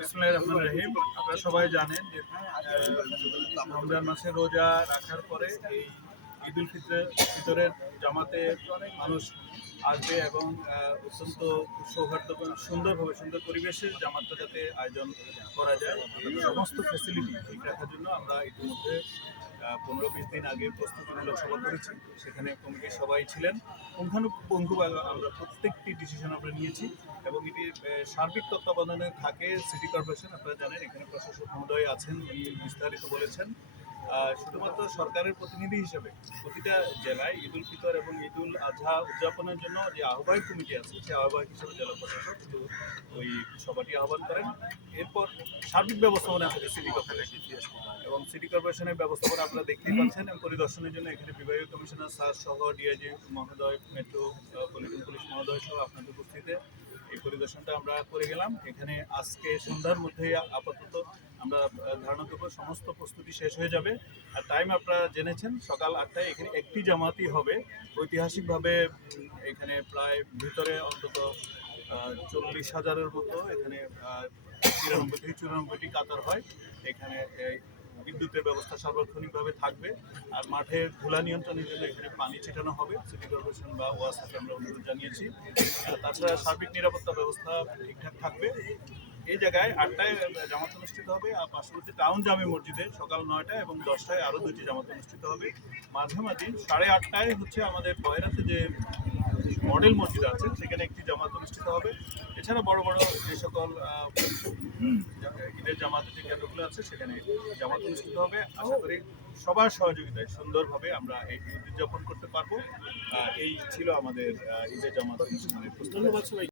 বিসমিল্লাহির রহমানির রহিম। আপনারা সবাই জানেন যে রমজান মাসে রোজা রাখার পরে এই ঈদুল ফিতরের জামাতে অনেক মানুষ আসবে এবং অত্যন্ত সৌহার্দ্যপূর্ণ সুন্দরভাবে সুন্দর পরিবেশে জামাতটা যাতে আয়োজন করা যায় এই সমস্ত ফ্যাসিলিটি ঠিক রাখার জন্য আমরা ইতিমধ্যে 15-20 দিন আগে প্রস্তুতিমূলক সভা করেছি। সেখানে কমিটির সবাই ছিলেন। পুঙ্খানুপুঙ্খভাবে আমরা প্রত্যেকটি ডিসিশন আমরা নিয়েছি এবং এটির সার্বিক তত্ত্বাবধানে থাকে সিটি কর্পোরেশন। আপনারা জানেন এখানে প্রশাসক মহোদয় আছেন, উনি বিস্তারিত বলেছেন। শুধুমাত্র সরকারের প্রতিনিধি হিসেবে প্রতিটা জেলায় ঈদুল ফিতর এবং ঈদুল আজহা উদযাপনের জন্য যে আহ্বায়ক কমিটি আছে সেই আহ্বায়ক হিসেবে জেলা প্রশাসক শুধু ওই সভাটি আহ্বান করেন। এরপর সার্বিক ব্যবস্থাপনা থাকে সিটি কর্পোরেশন এবং সিটি কর্পোরেশনের ব্যবস্থাপনা আপনারা দেখতেই পাচ্ছেন এবং পরিদর্শনের জন্য এখানে বিভাগীয় কমিশনার স্যার সহ ডিআইজি মহোদয়, মেট্রোপলিটন পুলিশ মহোদয় সহ আপনাদের উপস্থিতিতে এই পরিদর্শনটা আমরা করে গেলাম। এখানে আজকে সন্ধ্যার মধ্যেই আপাতত আমরা ধারণা করবো সমস্ত প্রস্তুতি শেষ হয়ে যাবে। আর টাইম আপনারা জেনেছেন সকাল 8টায় এখানে একটি জামাতই হবে। ঐতিহাসিকভাবে এখানে প্রায় ভিতরে অন্তত 40,000-এর মতো এখানে 93-94টি কাতার হয়। এখানে বিদ্যুতের ব্যবস্থা সার্বক্ষণিকভাবে থাকবে আর মাঠে ধুলা নিয়ন্ত্রণের জন্য এখানে পানি ছিটানো হবে। সিটি কর্পোরেশন বা ওয়াসাকে আমরা অনুরোধ জানিয়েছি। তাছাড়া সার্বিক নিরাপত্তা ব্যবস্থা ঠিকঠাক থাকবে। এই জায়গায় 8টায় জামাত অনুষ্ঠিত হবে আর পার্শ্ববর্তী টাউন জামে মসজিদে সকাল 9টায় এবং 10টায় আরও 2টি জামাত অনুষ্ঠিত হবে। মাঝামাঝি 8:30টায় হচ্ছে আমাদের বয়রাতে যে মডেল মসজিদ আছে সেখানে একটি জামাত অনুষ্ঠিত হবে। এছাড়া বড় বড় যে সকল ঈদের জামাতের যে কেন্দ্রগুলো আছে সেখানে জামাত অনুষ্ঠিত হবে। আশা করি সবার সহযোগিতায় সুন্দরভাবে আমরা এই ঈদ উদযাপন করতে পারবো। এই ছিল আমাদের ঈদের জামাত অনুষ্ঠানের। ধন্যবাদ সবাই।